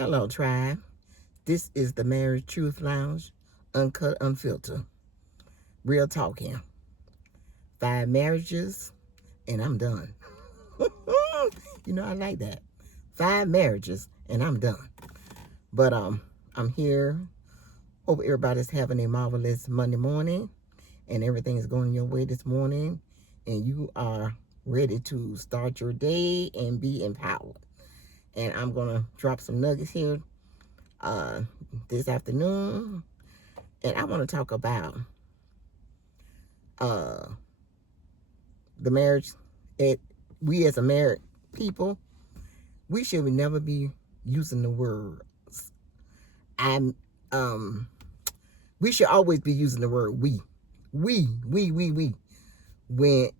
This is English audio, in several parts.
Hello, tribe. This is the Marriage Truth Lounge, uncut, unfiltered. Real talk here. 5 marriages, and I'm done. I like that. 5 marriages, and I'm done. But I'm here. Hope everybody's having a marvelous Monday morning, and everything is going your way this morning, and you are ready to start your day and be empowered. And I'm gonna drop some nuggets here uh, this afternoon, and I want to talk about uh, the marriage. We as a married people, we should never be using the words. I'm we should always be using the word we. We. When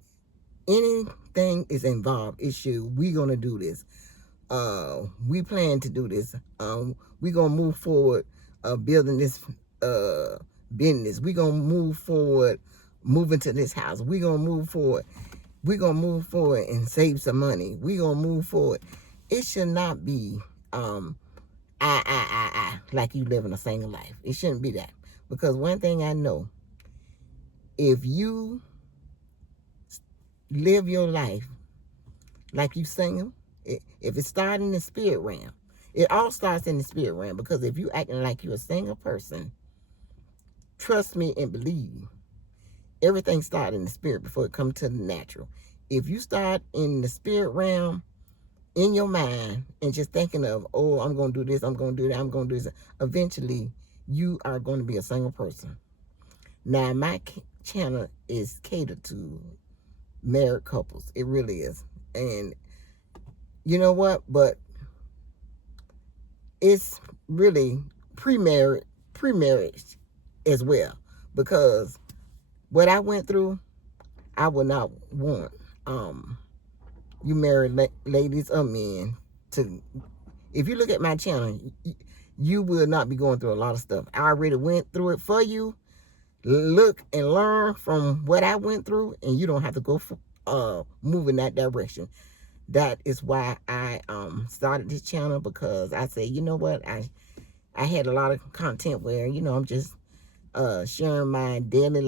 anything is involved, it should we gonna do this. We plan to do this. We gonna move forward, building this business. We gonna move forward, moving to this house. We gonna move forward. We gonna move forward and save some money. We gonna move forward. It should not be like you living a single life. It shouldn't be that, because one thing I know, if you live your life like you single, if it starts in the spirit realm, it all starts in the spirit realm. Because if you acting like you're a single person, trust me and believe, everything starts in the spirit before it comes to the natural. If you start in the spirit realm, in your mind, and just thinking of, oh, I'm going to do this, I'm going to do that, I'm going to do this, eventually you are going to be a single person. Now, my channel is catered to married couples. It really is. And you know what? But it's really pre-marriage as well. Because what I went through, I would not want you married ladies or men to. If you look at my channel, you will not be going through a lot of stuff. I already went through it for you. Look and learn from what I went through, and you don't have to go move in that direction. That is why I started this channel, because I say, you know what, I had a lot of content where, I'm just sharing my daily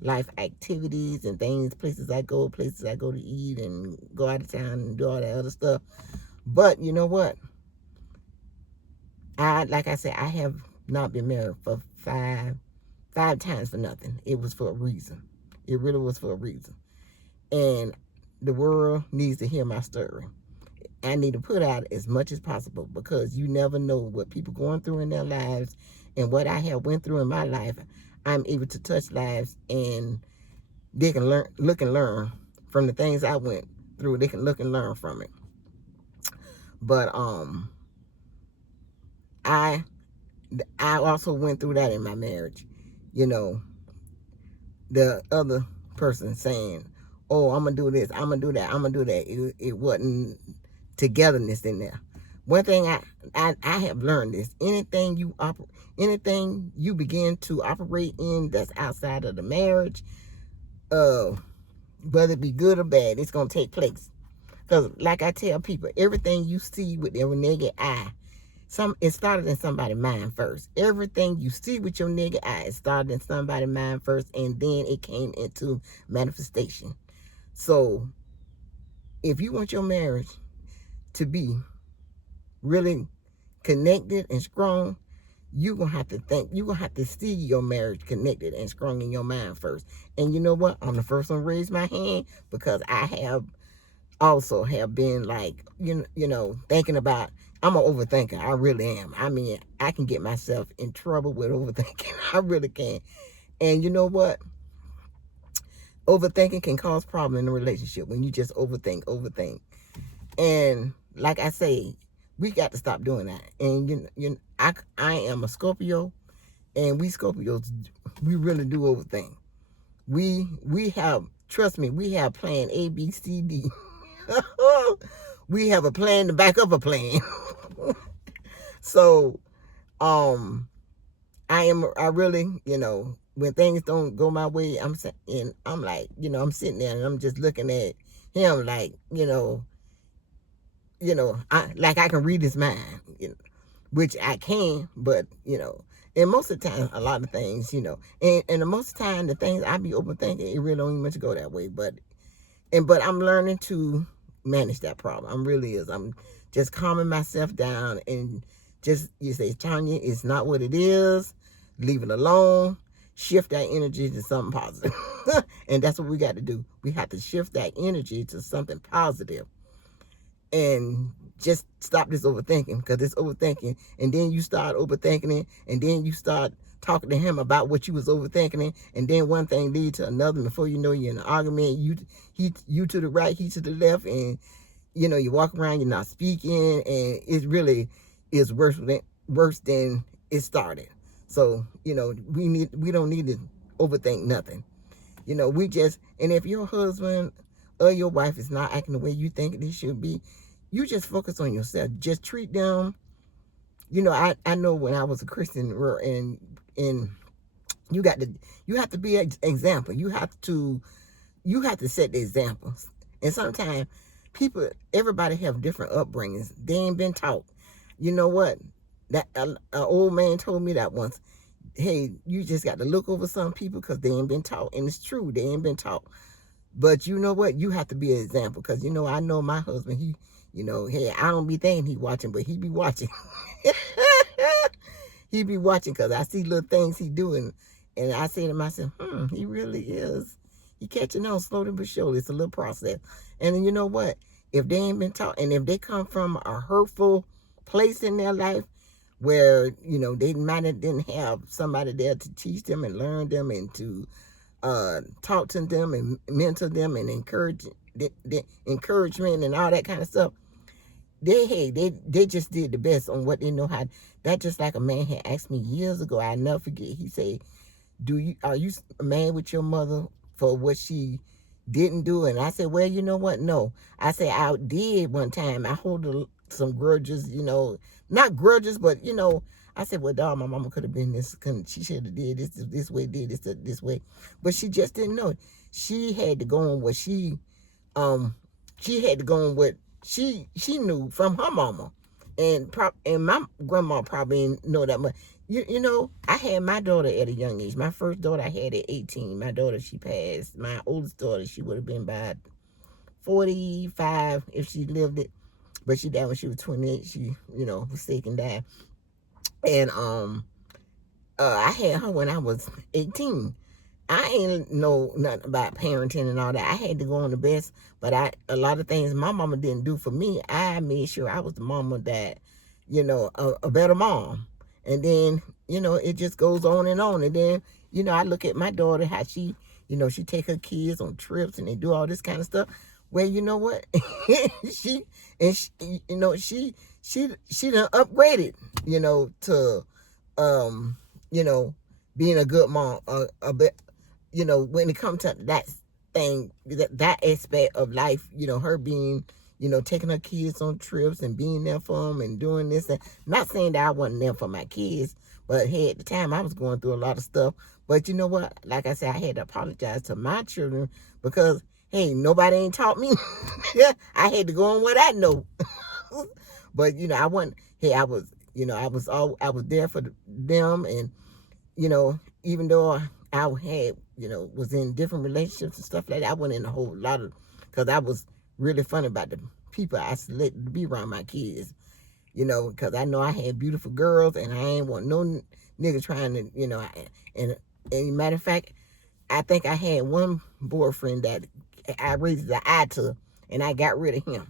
life activities and things, places I go to eat and go out of town and do all that other stuff. But you know what? Like I said, I have not been married for five times for nothing. It was for a reason. It really was for a reason. And the world needs to hear my story. I need to put out as much as possible, because you never know what people going through in their lives, and what I have went through in my life. I'm able to touch lives, and they can look and learn from the things I went through. They can look and learn from it. But I also went through that in my marriage. The other person saying, oh, I'm gonna do this, I'm gonna do that, I'm gonna do that. It wasn't togetherness in there. One thing I have learned is, anything you begin to operate in that's outside of the marriage, whether it be good or bad, it's gonna take place. Because like I tell people, everything you see with your naked eye, it started in somebody's mind first. Everything you see with your naked eye, it started in somebody's mind first, and then it came into manifestation. So if you want your marriage to be really connected and strong, you're going to have to see your marriage connected and strong in your mind first. And you know what? I'm the first one to raise my hand, because I have been like, thinking about, I'm an overthinker. I really am. I mean, I can get myself in trouble with overthinking. I really can. And you know what? Overthinking can cause problems in a relationship when you just overthink. And like I say, we got to stop doing that. And I am a Scorpio, and we Scorpios, we really do overthink. We have, trust me, we have plan A, B, C, D. We have a plan to back up a plan. So, I really, when things don't go my way, I'm like, I'm sitting there and I'm just looking at him like, like I can read his mind, which I can, but, and most of the time, a lot of things, and the most of the time, the things I be overthinking, it really don't even much go that way, but I'm learning to manage that problem. I'm really is. I'm just calming myself down and just, you say, Tanya, it's not what it is. Leave it alone. Shift that energy to something positive. And that's what we got to do. We have to shift that energy to something positive and just stop this overthinking, because it's overthinking, and then you start overthinking it, and then you start talking to him about what you was overthinking it, and then one thing leads to another, and before you know, you're in an argument, you to the right, he to the left, and you walk around, you're not speaking, and it really is worse than it started. So we don't need to overthink nothing. And if your husband or your wife is not acting the way you think they should be, you just focus on yourself. Just treat them. I know when I was a Christian, and you have to be an example. You have to set the examples. And sometimes everybody have different upbringings. They ain't been taught. You know what? That an old man told me that once. Hey, you just got to look over some people because they ain't been taught. And it's true, they ain't been taught. But you know what? You have to be an example, because, I know my husband, hey, I don't be thinking he watching, but he be watching. He be watching, because I see little things he doing. And I say to myself, he really is. He catching on slowly but surely. It's a little process. And you know what? If they ain't been taught, and if they come from a hurtful place in their life where, they might have didn't have somebody there to teach them and learn them and to talk to them and mentor them and encourage the encouragement and all that kind of stuff, they just did the best on what they know how. That just like a man had asked me years ago. I'll never forget. He said, are you mad with your mother for what she didn't do? And I said, well, you know what? No. I said, I did one time. I hold some grudges, not grudges, but, I said, well, dog, my mama could have been this. She should have did this way, did this way. But she just didn't know it. She had to go on what she had to go on what she knew from her mama. And my grandma probably didn't know that much. I had my daughter at a young age. My first daughter I had at 18. My daughter, she passed. My oldest daughter, she would have been about 45 if she lived it. But she died when she was 28. She, was sick and died. And I had her when I was 18. I ain't know nothing about parenting and all that. I had to go on the best, but a lot of things my mama didn't do for me, I made sure I was the mama that, a better mom. And then, it just goes on. And then, I look at my daughter, how she, she take her kids on trips and they do all this kind of stuff. Well, you know what? she done upgraded, to, being a good mom, a bit, when it comes to that thing, that aspect of life, her being, taking her kids on trips and being there for them and doing this. And not saying that I wasn't there for my kids, but hey, at the time I was going through a lot of stuff. But you know what? Like I said, I had to apologize to my children because, hey, nobody ain't taught me. I had to go on what I know. But, I wasn't, hey, I was there for them. And, even though I had, was in different relationships and stuff like that, I wasn't in a whole lot of, because I was really funny about the people I selected to be around my kids, because I know I had beautiful girls and I ain't want no nigga trying to, and matter of fact, I think I had one boyfriend that I raised the eye to and I got rid of him.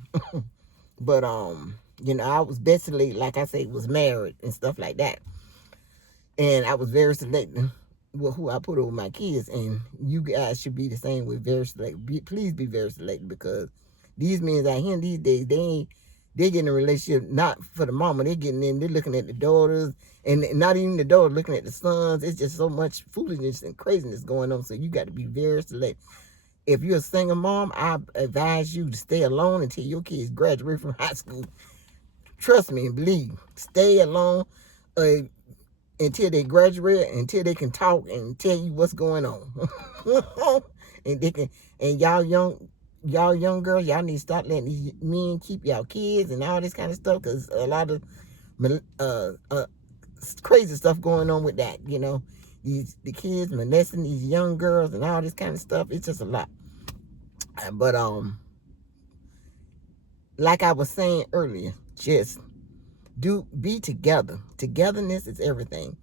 But, I was basically, like I said, was married and stuff like that. And I was very selective with who I put over my kids. And you guys should be the same with very selective. Please be very selective, because these men out here these days, they getting a relationship not for the mama. They're looking at the daughters, and not even the daughters, looking at the sons. It's just so much foolishness and craziness going on. So you got to be very selective. If you're a single mom, I advise you to stay alone until your kids graduate from high school. Trust me and believe. Stay alone until they graduate, until they can talk and tell you what's going on. And y'all young, y'all young girls, y'all need to start letting these men keep y'all kids and all this kind of stuff, because a lot of crazy stuff going on with that, you know. The kids molesting these young girls and all this kind of stuff. It's just a lot. But like I was saying earlier, just be together. Togetherness is everything.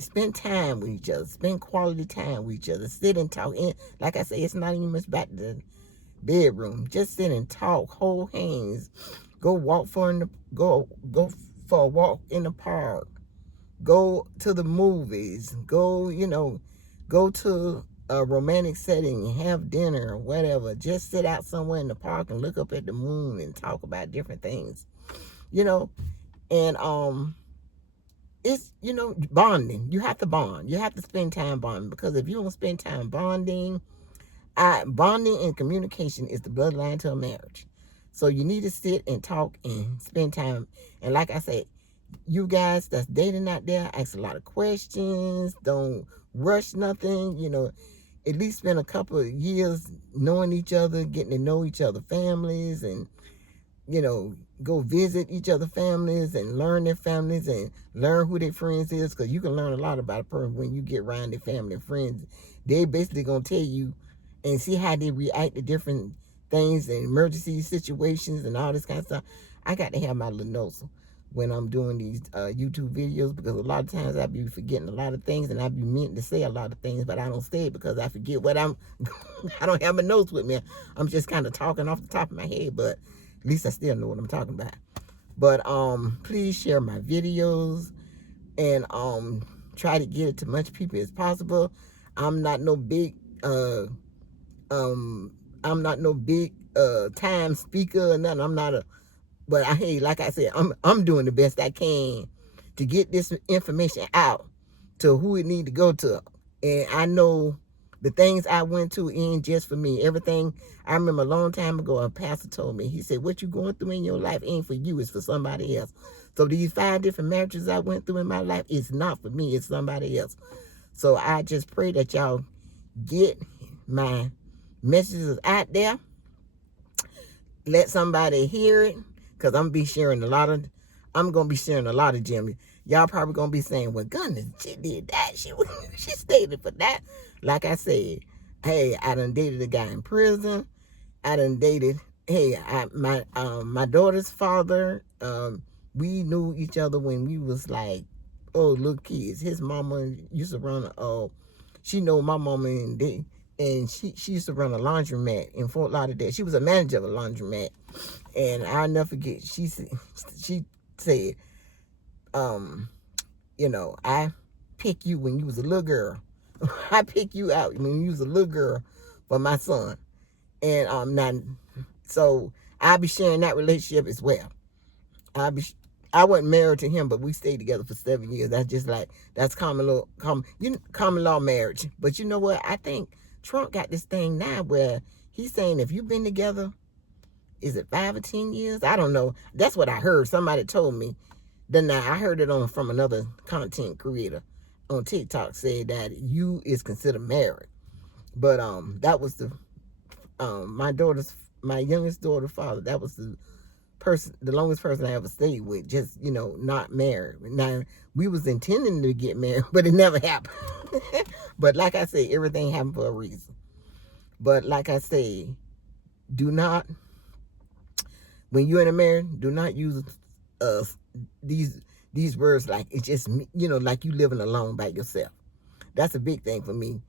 Spend time with each other. Spend quality time with each other. Sit and talk. And like I say, it's not even much back to the bedroom. Just sit and talk. Hold hands. Go for a walk in the park. Go to the movies. Go to a romantic setting and have dinner or whatever. Just sit out somewhere in the park and look up at the moon and talk about different things. And it's, bonding. You have to bond. You have to spend time bonding, because if you don't spend time bonding, bonding and communication is the bloodline to a marriage. So you need to sit and talk and spend time. And like I said, you guys that's dating out there, ask a lot of questions. Don't rush nothing. At least spend a couple of years knowing each other, getting to know each other families, and go visit each other families and learn their families and learn who their friends is, because you can learn a lot about a person when you get around their family and friends. They basically gonna tell you and see how they react to different things and emergency situations and all this kind of stuff. I got to have my little notes when I'm doing these YouTube videos, because a lot of times I be forgetting a lot of things, and I be meant to say a lot of things, but I don't say it because I forget what I don't have my notes with me. I'm just kind of talking off the top of my head, but at least I still know what I'm talking about. But please share my videos and try to get it to much people as possible. I'm not no big time speaker or nothing. I'm not but hey, like I said, I'm doing the best I can to get this information out to who it need to go to. And I know the things I went to ain't just for me. Everything, I remember a long time ago, a pastor told me, he said, what you going through in your life ain't for you, it's for somebody else. So these 5 different marriages I went through in my life, it's not for me, it's somebody else. So I just pray that y'all get my messages out there. Let somebody hear it, because I'm going to be sharing a lot of gems. Y'all probably going to be saying, well, goodness, she did that. She stayed for that. Like I said, hey, I done dated a guy in prison. I done dated, my daughter's father. We knew each other when we was like, little kids. His mama used to run, she know my mama, and she used to run a laundromat in Fort Lauderdale. She was a manager of a laundromat. And I'll never forget, she said, I picked you when you was a little girl. I picked you out when you was a little girl for my son. And now, so I'll be sharing that relationship as well. I wasn't married to him, but we stayed together for 7 years. That's common law marriage. But you know what? I think Trump got this thing now where he's saying if you've been together, is it 5 or 10 years? I don't know. That's what I heard. Somebody told me. Then I heard it from another content creator on TikTok, said that you is considered married. But that was my youngest daughter's father. That was the longest person I ever stayed with, just, not married. Now, we was intending to get married, but it never happened. But like I say, everything happened for a reason. But like I say, when you're in a marriage, do not use these words like it's just me, like you living alone by yourself. That's a big thing for me.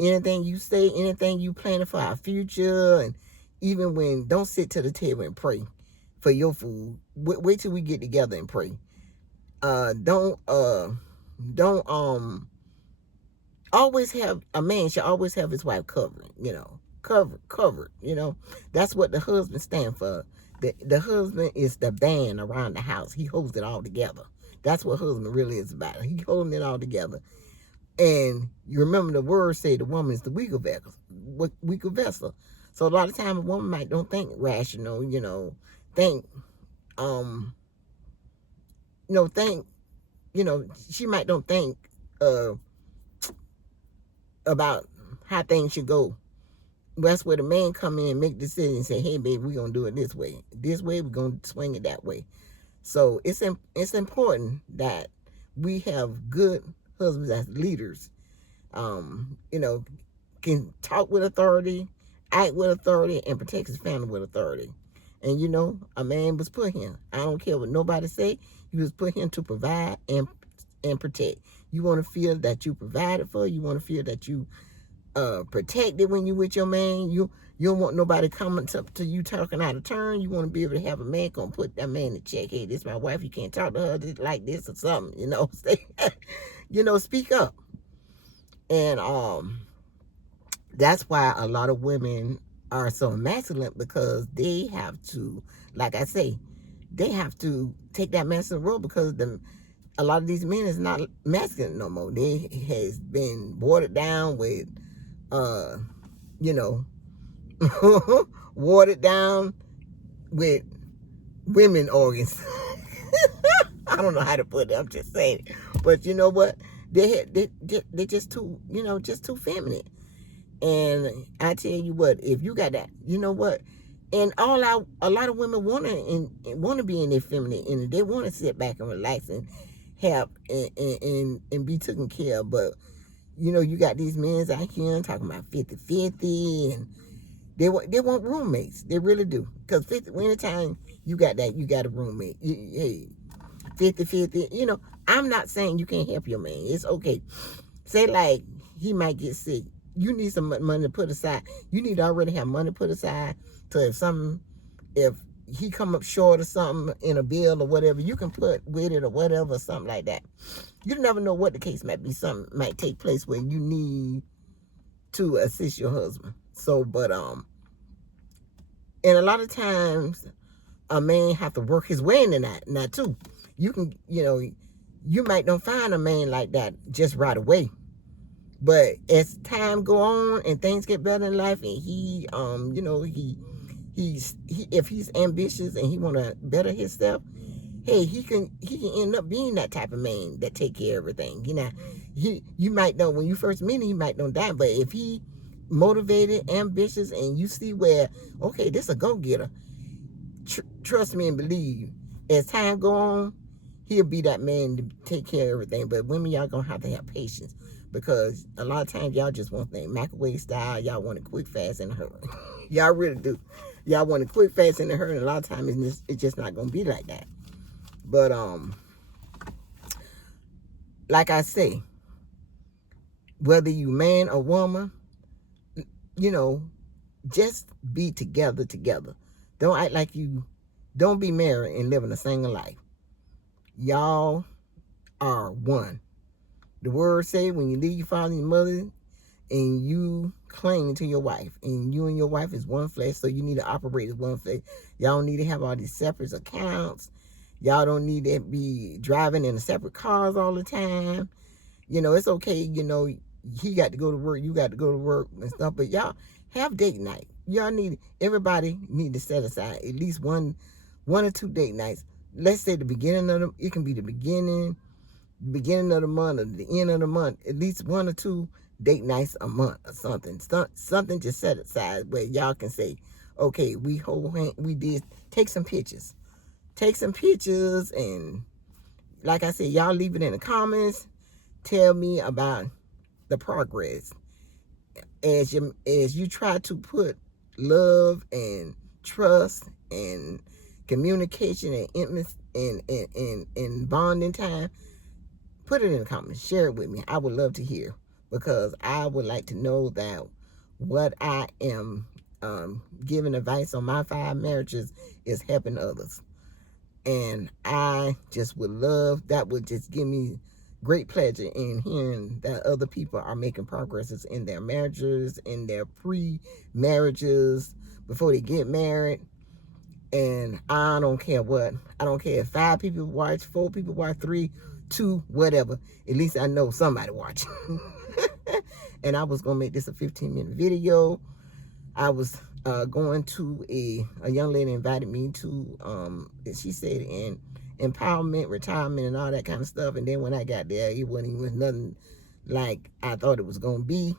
Anything you say, anything you planning for our future, and even don't sit to the table and pray for your food. Wait till we get together and pray. Don't always have, a man should always have his wife covered, covered. That's what the husband stand for. The husband is the band around the house. He holds it all together. That's what husband really is about. He holding it all together. And you remember the word say the woman is the weaker vessel. So a lot of time a woman don't think rational, she might don't think about how things should go that's where the man come in and make decisions and say, hey, baby, we're going to do it this way. This way, we're going to swing it that way. So it's important that we have good husbands as leaders. You know, can talk with authority, act with authority, and protect his family with authority. And you know, a man was put here. I don't care what nobody say. He was put here to provide and protect. You want to feel that you provided for. You want to feel that you protected when you with your man. You don't want nobody coming up to you talking out of turn. You want to be able to have a man gonna put that man in check. Hey, this is my wife. You can't talk to her like this or something. You know, you know, speak up. And that's why a lot of women are so masculine, because they have to, like I say, they have to take that masculine role, because a lot of these men is not masculine no more. They has been watered down with, you know, watered down with women organs. I don't know how to put it. I'm just saying it. But you know what? They're just too, you know, just too feminine. And I tell you what, if you got that, you know what? And a lot of women want to be in their feminine energy. They want to sit back and relax and have and be taken care of. But you know, you got these men out here talking about 50-50, and they want roommates. They really do. Because anytime you got that, you got a roommate. Hey, 50-50. You know, I'm not saying you can't help your man. It's okay. Say like he might get sick. You need some money to put aside. You need to already have money put aside to if he come up short of something in a bill or whatever, you can put with it or whatever, something like that. You never know what the case might be. Something might take place where you need to assist your husband. So, but and a lot of times a man have to work his way into that. Now too, you can, you know, you might not find a man like that just right away. But as time go on and things get better in life, and he, you know, if he's ambitious and he want to better himself, hey, he can end up being that type of man that take care of everything. You know, you might know when you first meet him, he might not die, but if he motivated, ambitious, and you see where, okay, this a go getter, trust me and believe, as time go on, he'll be that man to take care of everything. But women, y'all gonna have to have patience, because a lot of times y'all just want things microwave style. Y'all want it quick, fast, and hurry. Y'all really do. Y'all want it quick, fast, and hurry. And a lot of times it's just not gonna be like that. But like I say, whether you man or woman, you know, just be together. Don't act like you don't be married and living a single life. Y'all are one. The word say when you leave your father and your mother and you cling to your wife, and you and your wife is one flesh, so you need to operate as one flesh. Y'all don't need to have all these separate accounts. Y'all don't need to be driving in separate cars all the time. You know, it's okay, you know, he got to go to work, you got to go to work and stuff, but y'all have date night. Everybody need to set aside at least one or two date nights. Let's say it can be the beginning of the month or the end of the month, at least one or two date nights a month or something. Something just set aside where y'all can say, okay, we did take some pictures. And like I said, y'all leave it in the comments. Tell me about the progress as you try to put love and trust and communication and intimacy and bonding time. Put it in the comments. Share it with me. I would love to hear, because I would like to know that what I am giving advice on my 5 marriages is helping others. And I just would love, that would just give me great pleasure in hearing that other people are making progresses in their marriages, in their pre-marriages, before they get married. And I don't care what. I don't care if 5 people watch, 4 people watch, 3, 2, whatever. At least I know somebody watching. And I was going to make this a 15-minute video. I was going to a young lady invited me to, she said, in empowerment, retirement, and all that kind of stuff. And then when I got there, it wasn't even nothing like I thought it was going to be.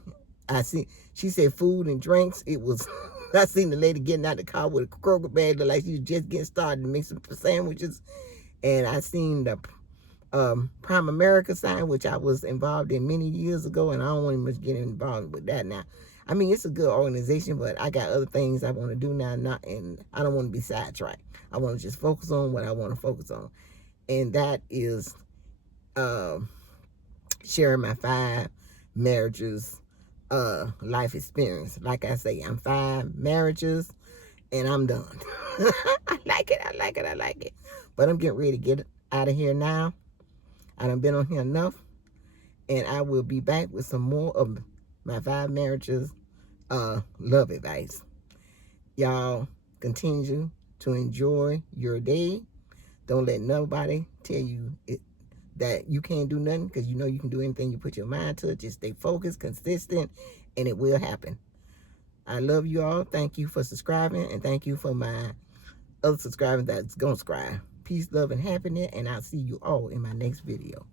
She said food and drinks. It was, I seen the lady getting out the car with a Kroger bag, like she was just getting started to make some sandwiches. And I seen the Prime America sign, which I was involved in many years ago, and I don't want to much get involved with that now. I mean, it's a good organization, but I got other things I want to do now, and I don't want to be sidetracked. I want to just focus on what I want to focus on, and that is sharing my 5 marriages life experience. Like I say, I'm 5 marriages, and I'm done. I like it, I like it, I like it. But I'm getting ready to get out of here now. I done been on here enough, and I will be back with some more of my 5 marriages love advice. Y'all continue to enjoy your day. Don't let nobody tell you that you can't do nothing, because you know you can do anything you put your mind to. Just stay focused, consistent, and it will happen. I love you all. Thank you for subscribing, and thank you for my other subscribers that's gonna subscribe. Peace, love, and happiness, and I'll see you all in my next video.